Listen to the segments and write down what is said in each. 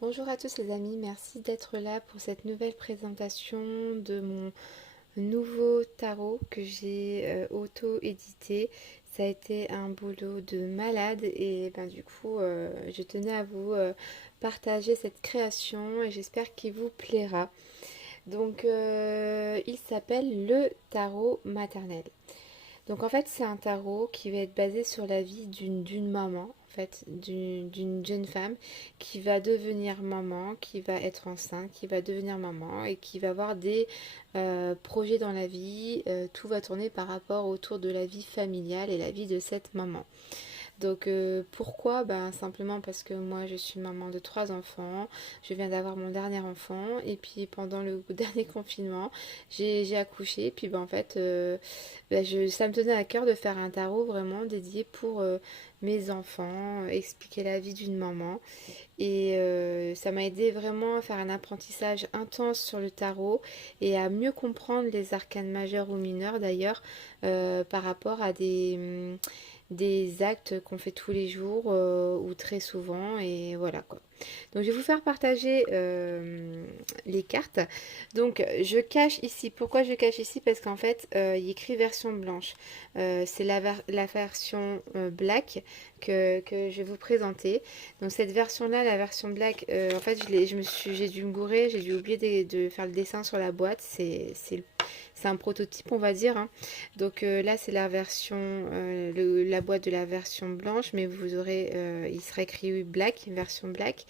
Bonjour à tous les amis, merci d'être là pour cette nouvelle présentation de mon nouveau tarot que j'ai auto-édité. Ça a été un boulot de malade et ben, du coup je tenais à vous partager cette création et j'espère qu'il vous plaira. Donc il s'appelle le tarot maternel. Donc en fait, c'est un tarot qui va être basé sur la vie d'une maman, en fait, d'une jeune femme qui va devenir maman, qui va être enceinte, qui va devenir maman et qui va avoir des projets dans la vie. Tout va tourner par rapport autour de la vie familiale et la vie de cette maman. Donc pourquoi? Ben, simplement parce que moi je suis maman de trois enfants, je viens d'avoir mon dernier enfant et puis pendant le dernier confinement j'ai accouché et puis ben, en fait ben, ça me tenait à cœur de faire un tarot vraiment dédié pour mes enfants, expliquer la vie d'une maman et ça m'a aidé vraiment à faire un apprentissage intense sur le tarot et à mieux comprendre les arcanes majeurs ou mineurs d'ailleurs par rapport à des actes qu'on fait tous les jours ou très souvent et voilà quoi. Donc je vais vous faire partager les cartes. Donc je cache ici. Pourquoi je cache ici? Parce qu'en fait il y écrit version blanche. C'est la version black que je vais vous présenter. Donc cette version-là, la version black, en fait j'ai dû me gourer, j'ai dû oublier de faire le dessin sur la boîte. C'est un prototype on va dire, hein. Donc là c'est la version, la boîte de la version blanche, mais vous aurez, il sera écrit black, version black.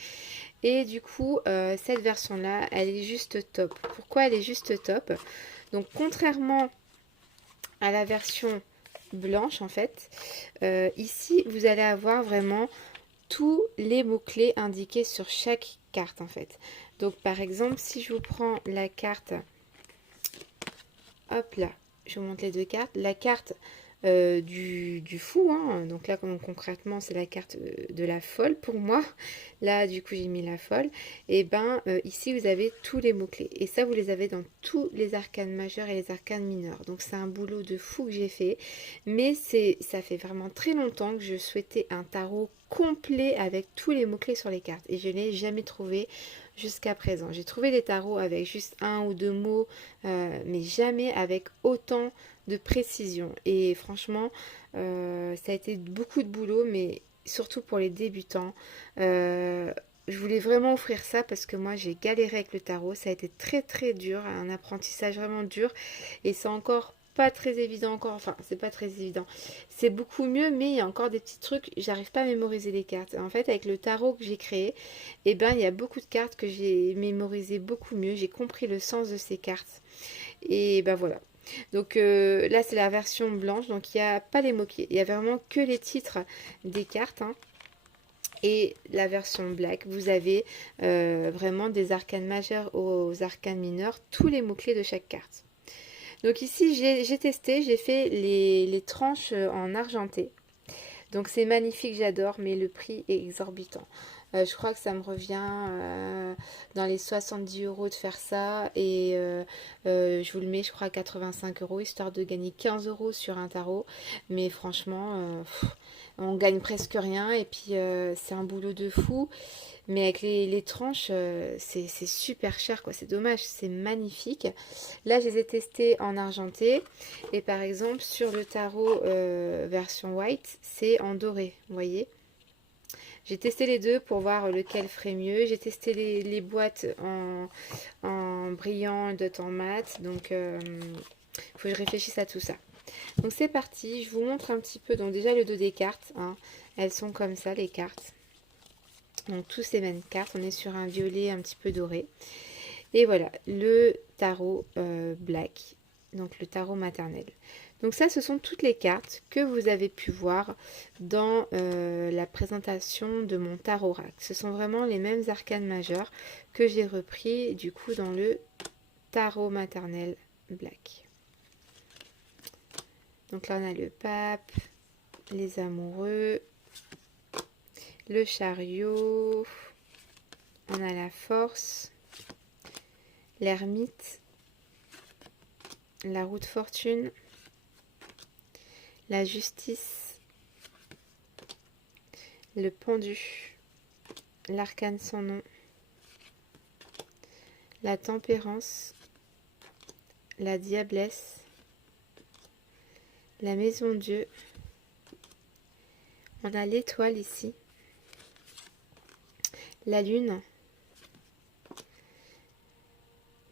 Et du coup, cette version-là, elle est juste top. Pourquoi elle est juste top? Donc contrairement à la version blanche, en fait, ici, vous allez avoir vraiment tous les mots-clés indiqués sur chaque carte, en fait. Donc par exemple, si je vous prends la carte, hop là, je vous montre les deux cartes. La carte du fou, hein. Donc là concrètement c'est la carte de la folle pour moi. Là du coup j'ai mis la folle. Et ben ici vous avez tous les mots-clés. Et ça vous les avez dans tous les arcanes majeurs et les arcanes mineurs. Donc c'est un boulot de fou que j'ai fait. Mais ça fait vraiment très longtemps que je souhaitais un tarot complet avec tous les mots-clés sur les cartes. Et je ne l'ai jamais trouvé jusqu'à présent. J'ai trouvé des tarots avec juste un ou deux mots, mais jamais avec autant de précision. Et franchement, ça a été beaucoup de boulot, mais surtout pour les débutants. Je voulais vraiment offrir ça parce que moi j'ai galéré avec le tarot. Ça a été très très dur, un apprentissage vraiment dur. Et c'est encore pas très évident encore. Enfin, c'est pas très évident. C'est beaucoup mieux, mais il y a encore des petits trucs. J'arrive pas à mémoriser les cartes. En fait, avec le tarot que j'ai créé, eh ben, il y a beaucoup de cartes que j'ai mémorisées beaucoup mieux. J'ai compris le sens de ces cartes. Et ben voilà. Donc là, c'est la version blanche, donc il n'y a pas les mots-clés. Il n'y a vraiment que les titres des cartes, hein. Et la version black, vous avez vraiment des arcanes majeures aux arcanes mineurs, tous les mots-clés de chaque carte. Donc ici, j'ai testé, j'ai fait les tranches en argenté. Donc c'est magnifique, j'adore, mais le prix est exorbitant. Je crois que ça me revient dans les 70 euros de faire ça. Et je vous le mets, je crois, à 85 euros, histoire de gagner 15 euros sur un tarot. Mais franchement, on gagne presque rien. Et puis, c'est un boulot de fou. Mais avec les tranches, c'est super cher, quoi. C'est dommage, c'est magnifique. Là, je les ai testés en argenté. Et par exemple, sur le tarot version white, c'est en doré, vous voyez. J'ai testé les deux pour voir lequel ferait mieux. J'ai testé les boîtes en brillant, d'autres en mat. Donc, il faut que je réfléchisse à tout ça. Donc, c'est parti. Je vous montre un petit peu. Donc, déjà, le dos des cartes, hein. Elles sont comme ça, les cartes. Donc, tous ces mêmes cartes. On est sur un violet un petit peu doré. Et voilà, le tarot black. Donc, le tarot maternel. Donc ça, ce sont toutes les cartes que vous avez pu voir dans la présentation de mon tarot oracle. Ce sont vraiment les mêmes arcanes majeures que j'ai repris du coup dans le tarot maternel black. Donc là, on a le pape, les amoureux, le chariot, on a la force, l'ermite, la roue de fortune, la justice, le pendu, l'arcane sans nom, la tempérance, la diablesse, la maison Dieu. On a l'étoile ici, la lune,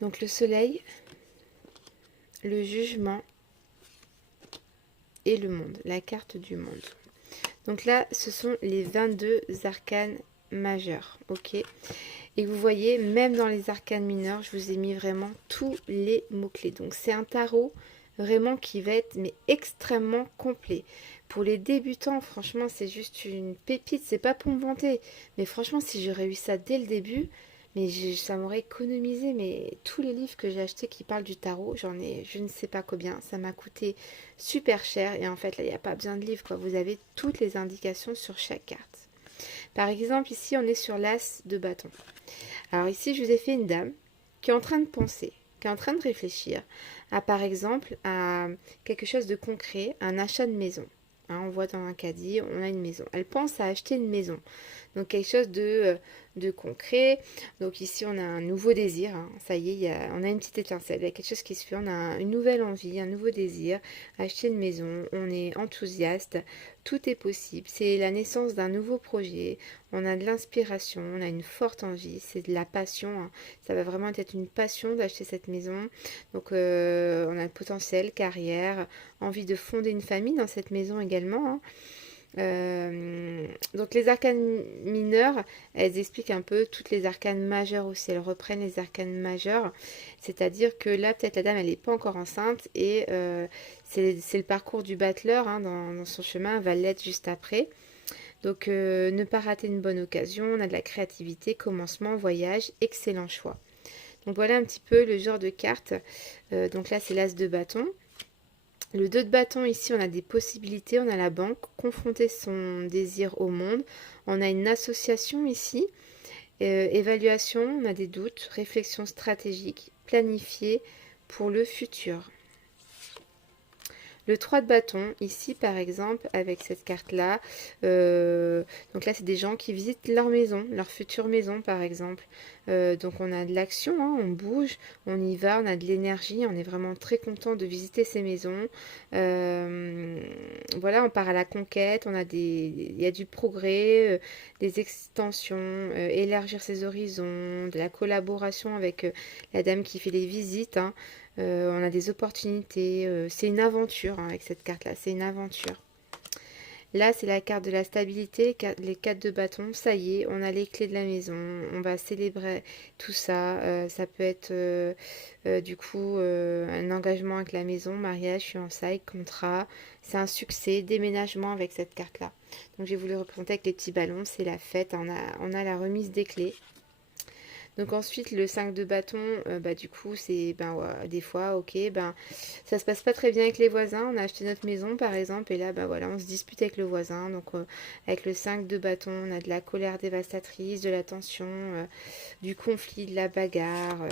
donc le soleil, le jugement et le monde, la carte du monde. Donc là, ce sont les 22 arcanes majeurs, ok. Et vous voyez, même dans les arcanes mineurs, je vous ai mis vraiment tous les mots-clés. Donc c'est un tarot vraiment qui va être mais extrêmement complet. Pour les débutants, franchement, c'est juste une pépite. C'est pas pour me vanter, mais franchement, si j'aurais eu ça dès le début, mais ça m'aurait économisé. Mais tous les livres que j'ai achetés qui parlent du tarot, j'en ai je ne sais pas combien. Ça m'a coûté super cher. Et en fait, là, il n'y a pas besoin de livre, quoi. Vous avez toutes les indications sur chaque carte. Par exemple, ici, on est sur l'as de bâton. Alors ici, je vous ai fait une dame qui est en train de penser, qui est en train de réfléchir à, par exemple, à quelque chose de concret, un achat de maison. Hein, on voit dans un caddie, on a une maison. Elle pense à acheter une maison. Donc quelque chose de concret. Donc ici, on a un nouveau désir. Hein. Ça y est, on a une petite étincelle. Il y a quelque chose qui se fait. On a une nouvelle envie, un nouveau désir. Acheter une maison. On est enthousiaste. Tout est possible. C'est la naissance d'un nouveau projet. On a de l'inspiration. On a une forte envie. C'est de la passion. Hein. Ça va vraiment être une passion d'acheter cette maison. Donc on a le potentiel, carrière, envie de fonder une famille dans cette maison également. Hein. Donc les arcanes mineures, elles expliquent un peu toutes les arcanes majeures aussi. Elles reprennent les arcanes majeures, c'est-à-dire que là peut-être la dame elle n'est pas encore enceinte et c'est le parcours du battleur hein, dans son chemin, elle va l'être juste après. Donc ne pas rater une bonne occasion, on a de la créativité, commencement, voyage, excellent choix. Donc voilà un petit peu le genre de carte. Donc là c'est l'as de bâton. Le 2 de bâton, ici, on a des possibilités. On a la banque, confronter son désir au monde. On a une association ici. Évaluation, on a des doutes. Réflexion stratégique, planifier pour le futur. Le 3 de bâton, ici par exemple, avec cette carte-là, donc là c'est des gens qui visitent leur maison, leur future maison par exemple. Donc on a de l'action, hein, on bouge, on y va, on a de l'énergie, on est vraiment très content de visiter ces maisons. Voilà, on part à la conquête, il y a du progrès, des extensions, élargir ses horizons, de la collaboration avec la dame qui fait les visites, hein. On a des opportunités. C'est une aventure hein, avec cette carte-là. C'est une aventure. Là, c'est la carte de la stabilité, les 4 de bâton. Ça y est, on a les clés de la maison. On va célébrer tout ça. Ça peut être du coup un engagement avec la maison, mariage, fiançailles, contrat. C'est un succès, déménagement avec cette carte-là. Donc j'ai voulu représenter avec les petits ballons. C'est la fête. On a la remise des clés. Donc ensuite le 5 de bâton, bah, du coup c'est ouais, des fois ok ça se passe pas très bien avec les voisins. On a acheté notre maison par exemple et là voilà on se dispute avec le voisin. Donc avec le 5 de bâton on a de la colère dévastatrice, de la tension, du conflit, de la bagarre.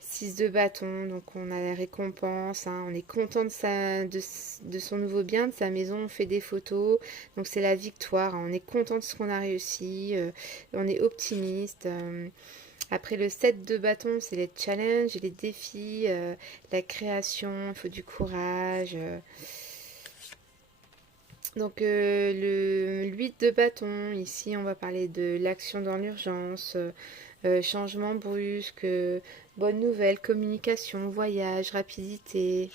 6 de bâton, donc on a la récompense, hein, on est content de son nouveau bien, de sa maison, on fait des photos, donc c'est la victoire, hein, on est content de ce qu'on a réussi, on est optimiste. Après le 7 de bâton, c'est les challenges, les défis, la création, il faut du courage. Donc le 8 de bâton, ici on va parler de l'action dans l'urgence, changement brusque, bonne nouvelle, communication, voyage, rapidité.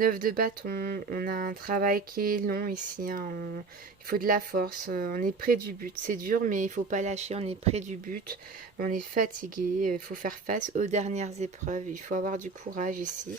9 de bâton, on a un travail qui est long ici, hein, il faut de la force, on est près du but. C'est dur mais il ne faut pas lâcher, on est près du but, on est fatigué, il faut faire face aux dernières épreuves, il faut avoir du courage ici.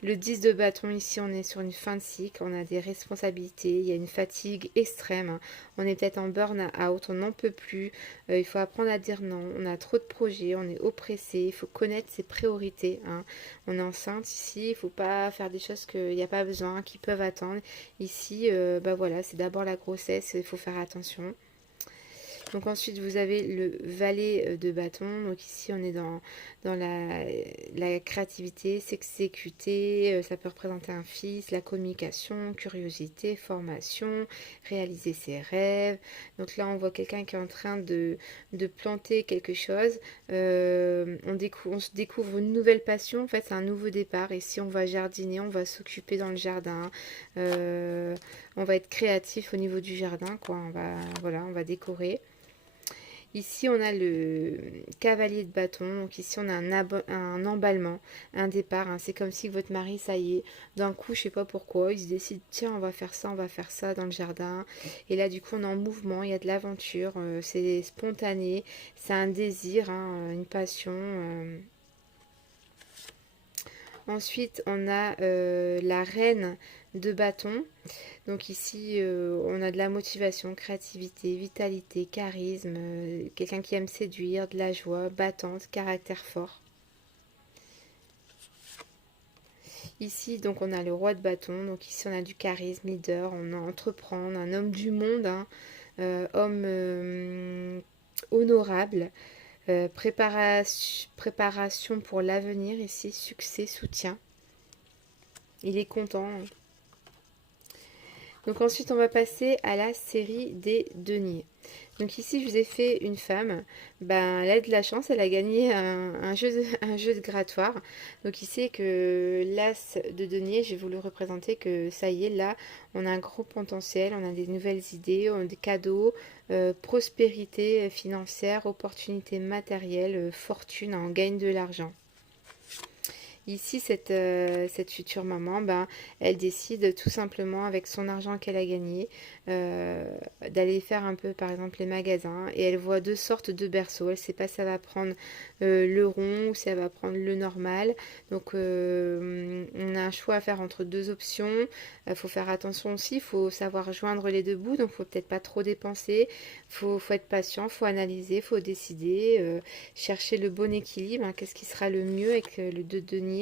Le 10 de bâton, ici, on est sur une fin de cycle, on a des responsabilités, il y a une fatigue extrême, hein. On est peut-être en burn-out, on n'en peut plus, il faut apprendre à dire non, on a trop de projets, on est oppressé, il faut connaître ses priorités, hein. On est enceinte ici, il ne faut pas faire des choses qu'il n'y a pas besoin, qui peuvent attendre. Ici, voilà, c'est d'abord la grossesse, il faut faire attention. Donc ensuite, vous avez le valet de bâton. Donc ici, on est dans la créativité, s'exécuter. Ça peut représenter un fils, la communication, curiosité, formation, réaliser ses rêves. Donc là, on voit quelqu'un qui est en train de planter quelque chose. On se découvre une nouvelle passion. En fait, c'est un nouveau départ. Et si on va jardiner, on va s'occuper dans le jardin. Euh, on va être créatif au niveau du jardin, quoi. Voilà, on va décorer. Ici, on a le cavalier de bâton. Donc ici, on a un emballement, un départ, hein. C'est comme si votre mari, ça y est, d'un coup, je sais pas pourquoi, il se décide, tiens, on va faire ça dans le jardin. Et là, du coup, on est en mouvement, il y a de l'aventure, c'est spontané, c'est un désir, hein, une passion. Ensuite, on a la reine de bâton. Donc ici, on a de la motivation, créativité, vitalité, charisme, quelqu'un qui aime séduire, de la joie, battante, caractère fort. Ici, donc, on a le roi de bâton. Donc ici, on a du charisme, leader, on a entreprendre, un homme du monde, hein, homme honorable, préparation pour l'avenir. Ici, succès, soutien. Il est content. Donc ensuite, on va passer à la série des deniers. Donc ici, je vous ai fait une femme. Ben, elle a de la chance, elle a gagné un jeu de grattoir. Donc ici, que l'as de denier, je vais vous le représenter que ça y est, là, on a un gros potentiel, on a des nouvelles idées, on a des cadeaux, prospérité financière, opportunités matérielles, fortune, on gagne de l'argent. Ici, cette future maman, ben, elle décide tout simplement, avec son argent qu'elle a gagné, euh, d'aller faire un peu, par exemple, les magasins. Et elle voit deux sortes de berceaux. Elle ne sait pas si ça va prendre le rond ou si elle va prendre le normal. Donc, on a un choix à faire entre deux options. Il faut faire attention aussi. Il faut savoir joindre les deux bouts. Donc, il ne faut peut-être pas trop dépenser. Faut être patient. Il faut analyser. Il faut décider. Chercher le bon équilibre, hein. Qu'est-ce qui sera le mieux avec le 2 denier.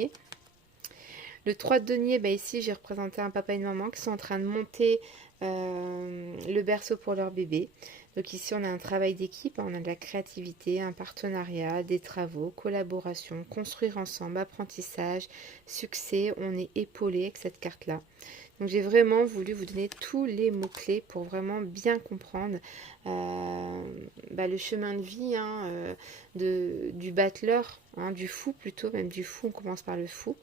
Le 3 de denier, bah ici j'ai représenté un papa et une maman qui sont en train de monter le berceau pour leur bébé. Donc ici on a un travail d'équipe, hein, on a de la créativité, un partenariat, des travaux, collaboration, construire ensemble, apprentissage, succès. On est épaulé avec cette carte-là. Donc j'ai vraiment voulu vous donner tous les mots-clés pour vraiment bien comprendre le chemin de vie, hein, du battleur, hein, du fou plutôt, même du fou, on commence par le fou.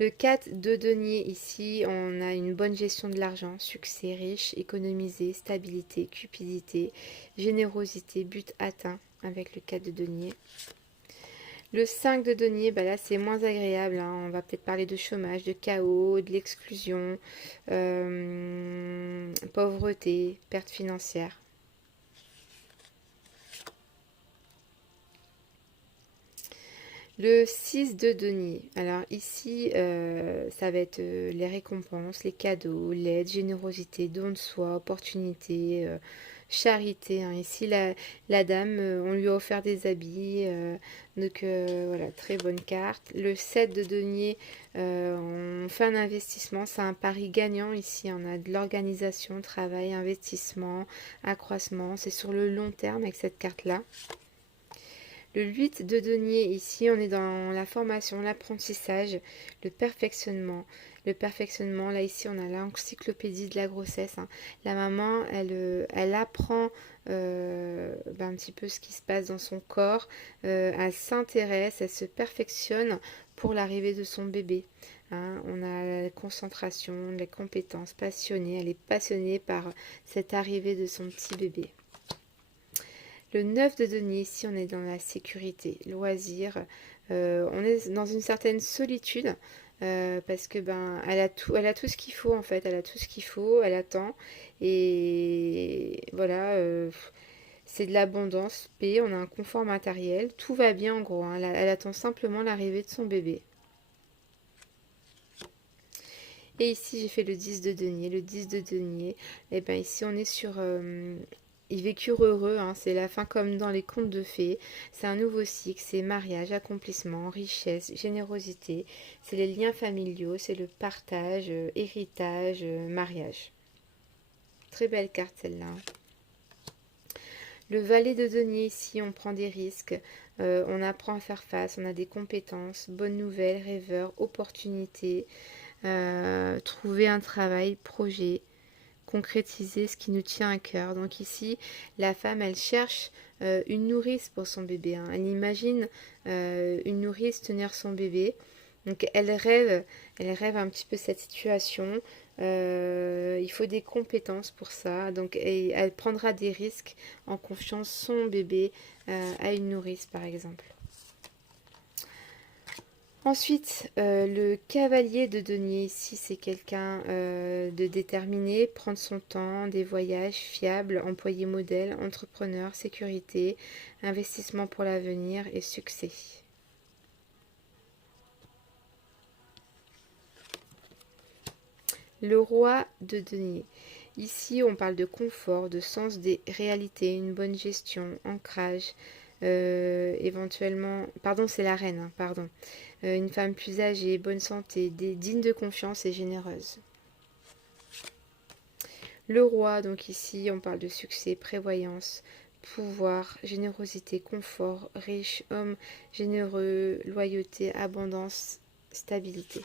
Le 4 de denier, ici, on a une bonne gestion de l'argent, succès, riche, économiser, stabilité, cupidité, générosité, but atteint avec le 4 de denier. Le 5 de denier, bah là c'est moins agréable, hein. On va peut-être parler de chômage, de chaos, de l'exclusion, pauvreté, perte financière. Le 6 de denier. Alors ici, ça va être les récompenses, les cadeaux, l'aide, générosité, don de soi, opportunité, charité, hein. Ici, la dame, on lui a offert des habits. Donc voilà, très bonne carte. Le 7 de denier, on fait un investissement. C'est un pari gagnant ici. On a de l'organisation, travail, investissement, accroissement. C'est sur le long terme avec cette carte-là. Le 8 de denier, ici, on est dans la formation, l'apprentissage, le perfectionnement. Le perfectionnement, là, ici, on a l'encyclopédie de la grossesse, hein. La maman, elle apprend un petit peu ce qui se passe dans son corps. Elle s'intéresse, elle se perfectionne pour l'arrivée de son bébé, hein. On a la concentration, les compétences, passionnée. Elle est passionnée par cette arrivée de son petit bébé. Le 9 de denier, ici on est dans la sécurité, loisir, on est dans une certaine solitude parce que elle a tout ce qu'il faut en fait, elle a tout ce qu'il faut, elle attend et voilà, c'est de l'abondance, paix, on a un confort matériel, tout va bien en gros, hein. Elle attend simplement l'arrivée de son bébé. Et ici j'ai fait le 10 de denier, le 10 de denier, et bien ici on est sur ils vécurent heureux, hein, c'est la fin comme dans les contes de fées. C'est un nouveau cycle, c'est mariage, accomplissement, richesse, générosité. C'est les liens familiaux, c'est le partage, héritage, mariage. Très belle carte celle-là. Le valet de denier, ici, on prend des risques, on apprend à faire face, on a des compétences, bonnes nouvelles, rêveurs, opportunités, trouver un travail, projet, concrétiser ce qui nous tient à cœur. Donc ici, la femme, elle cherche une nourrice pour son bébé, hein. Elle imagine une nourrice tenir son bébé. Donc elle rêve un petit peu cette situation. Il faut des compétences pour ça. Donc elle prendra des risques en confiant son bébé à une nourrice, par exemple. Ensuite, le cavalier de denier, ici, c'est quelqu'un de déterminé, prendre son temps, des voyages fiables, employé modèle, entrepreneur, sécurité, investissement pour l'avenir et succès. Le roi de denier. Ici, on parle de confort, de sens des réalités, une bonne gestion, ancrage, éventuellement... Pardon, c'est la reine, hein, pardon. Une femme plus âgée, bonne santé, digne de confiance et généreuse. Le roi, donc ici, on parle de succès, prévoyance, pouvoir, générosité, confort, riche, homme généreux, loyauté, abondance, stabilité.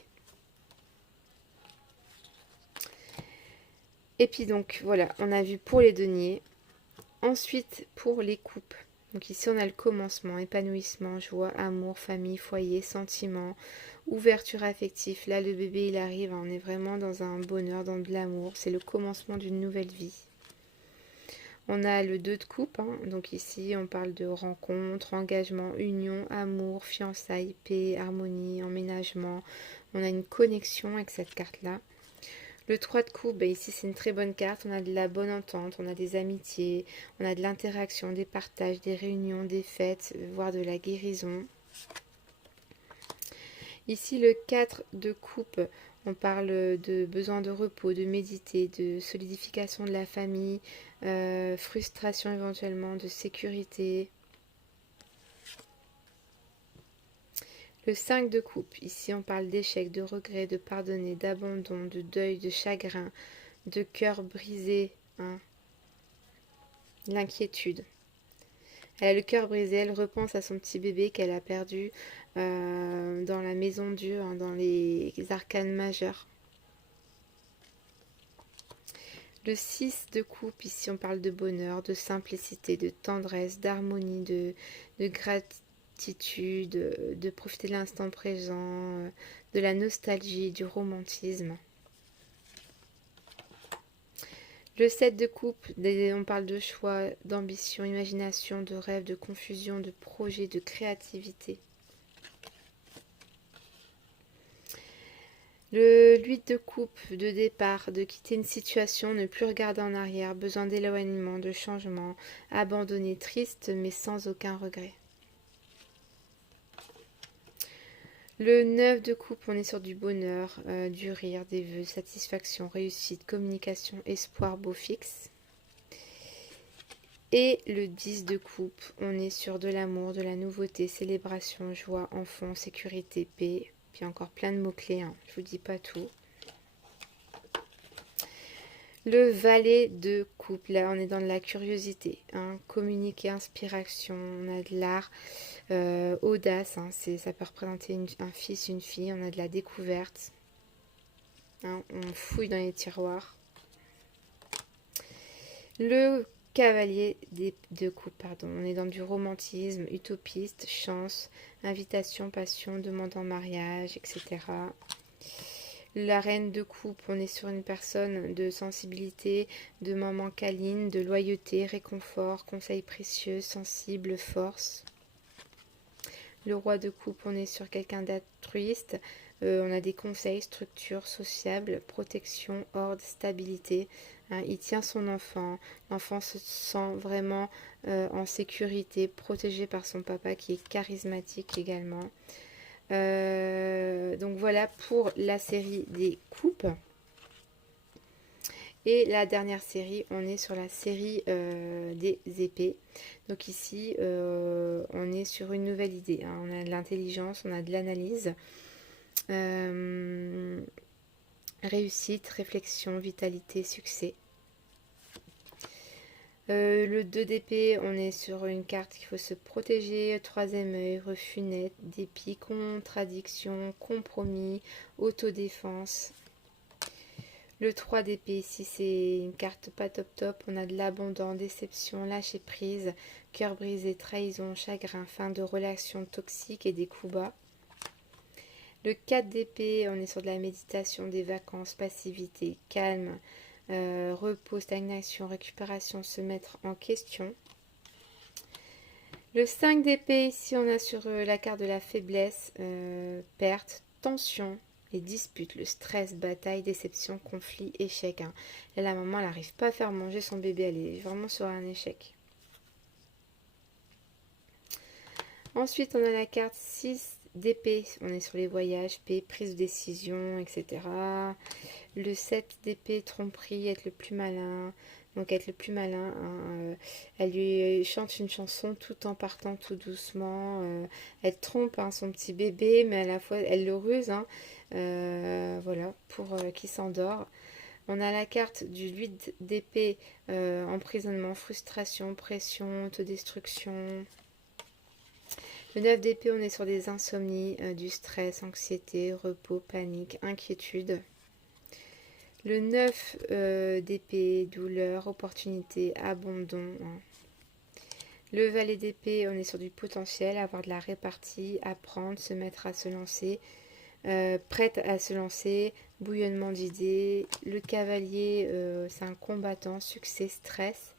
Et puis donc, voilà, on a vu pour les deniers. Ensuite, pour les coupes. Donc ici, on a le commencement, épanouissement, joie, amour, famille, foyer, sentiment, ouverture affective. Là, le bébé, il arrive, on est vraiment dans un bonheur, dans de l'amour. C'est le commencement d'une nouvelle vie. On a le 2 de coupe, hein. Donc ici, on parle de rencontre, engagement, union, amour, fiançailles, paix, harmonie, emménagement. On a une connexion avec cette carte-là. Le 3 de coupe, ici c'est une très bonne carte, on a de la bonne entente, on a des amitiés, on a de l'interaction, des partages, des réunions, des fêtes, voire de la guérison. Ici le 4 de coupe, on parle de besoin de repos, de méditer, de solidification de la famille, frustration éventuellement, de sécurité. Le 5 de coupe, ici on parle d'échec, de regret, de pardonner, d'abandon, de deuil, de chagrin, de cœur brisé, hein, l'inquiétude. Elle a le cœur brisé, elle repense à son petit bébé qu'elle a perdu dans la maison Dieu, hein, dans les arcanes majeures. Le 6 de coupe, ici on parle de bonheur, de simplicité, de tendresse, d'harmonie, de gratitude, de profiter de l'instant présent, de la nostalgie, du romantisme. Le 7 de coupe, on parle de choix, d'ambition, imagination, de rêve, de confusion, de projet, de créativité. Le 8 de coupe, de départ, de quitter une situation, ne plus regarder en arrière, besoin d'éloignement, de changement, abandonné, triste mais sans aucun regret. Le 9 de coupe, on est sur du bonheur, du rire, des vœux, satisfaction, réussite, communication, espoir, beau fixe. Et le 10 de coupe, on est sur de l'amour, de la nouveauté, célébration, joie, enfant, sécurité, paix. Puis encore plein de mots-clés, hein. Je vous dis pas tout. Le valet de coupe, là on est dans de la curiosité, hein. Communiquer, inspiration, on a de l'art, audace, hein. Ça peut représenter un fils, une fille, on a de la découverte, hein. On fouille dans les tiroirs. Le cavalier de coupe, pardon. On est dans du romantisme, utopiste, chance, invitation, passion, demande en mariage, etc. La reine de coupe, on est sur une personne de sensibilité, de maman câline, de loyauté, réconfort, conseil précieux, sensible, force. Le roi de coupe, on est sur quelqu'un d'altruiste. On a des conseils, structures sociables, protection, ordre, stabilité. Hein, il tient son enfant. L'enfant se sent vraiment en sécurité, protégé par son papa qui est charismatique également. Donc voilà pour la série des coupes. Et la dernière série, on est sur la série des épées. Donc ici, on est sur une nouvelle idée, hein. On a de l'intelligence, on a de l'analyse, réussite, réflexion, vitalité, succès. Le 2 d'épée, on est sur une carte qu'il faut se protéger. Troisième œil, refus net, dépit, contradiction, compromis, autodéfense. Le 3 d'épée, ici, c'est une carte pas top top. On a de l'abondance, déception, lâcher prise, cœur brisé, trahison, chagrin, fin de relation toxique et des coups bas. Le 4 d'épée, on est sur de la méditation, des vacances, passivité, calme, repos, stagnation, récupération, se mettre en question. Le 5 d'épée, ici on a sur la carte de la faiblesse, perte, tension et dispute, le stress, bataille, déception, conflit, échec. Hein. Là, la maman, elle n'arrive pas à faire manger son bébé, elle est vraiment sur un échec. Ensuite, on a la carte 6 d'épée, on est sur les voyages, paix, prise de décision, etc. Le 7 d'épée, tromperie, être le plus malin. Donc être le plus malin, hein, elle lui chante une chanson tout en partant tout doucement. Elle trompe hein, son petit bébé, mais à la fois elle le ruse, hein, voilà, pour qu'il s'endort. On a la carte du 8 d'épée, emprisonnement, frustration, pression, autodestruction. Le 9 d'épée, on est sur des insomnies, du stress, anxiété, repos, panique, inquiétude. Le 9 d'épée, douleur, opportunité, abandon. Hein. Le valet d'épée, on est sur du potentiel, avoir de la répartie, apprendre, se mettre à se lancer, prête à se lancer, bouillonnement d'idées. Le cavalier, c'est un combattant, succès, stress,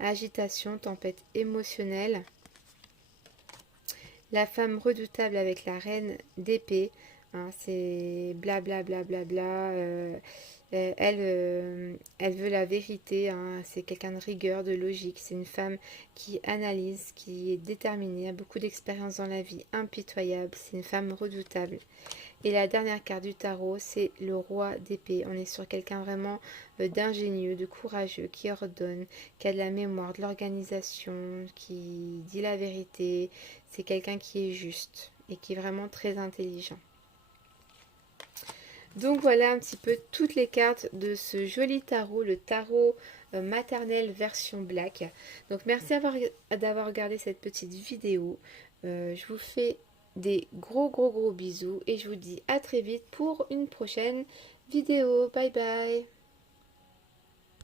agitation, tempête émotionnelle. La femme redoutable avec la reine d'épée, hein, c'est blablabla. Bla, bla, bla, elle veut la vérité, hein, c'est quelqu'un de rigueur, de logique. C'est une femme qui analyse, qui est déterminée, a beaucoup d'expérience dans la vie, impitoyable. C'est une femme redoutable. Et la dernière carte du tarot, c'est le roi d'épée. On est sur quelqu'un vraiment d'ingénieux, de courageux, qui ordonne, qui a de la mémoire, de l'organisation, qui dit la vérité. C'est quelqu'un qui est juste et qui est vraiment très intelligent. Donc voilà un petit peu toutes les cartes de ce joli tarot, le tarot maternel version black. Donc merci d'avoir regardé cette petite vidéo. Je vous fais des gros bisous et je vous dis à très vite pour une prochaine vidéo. Bye bye.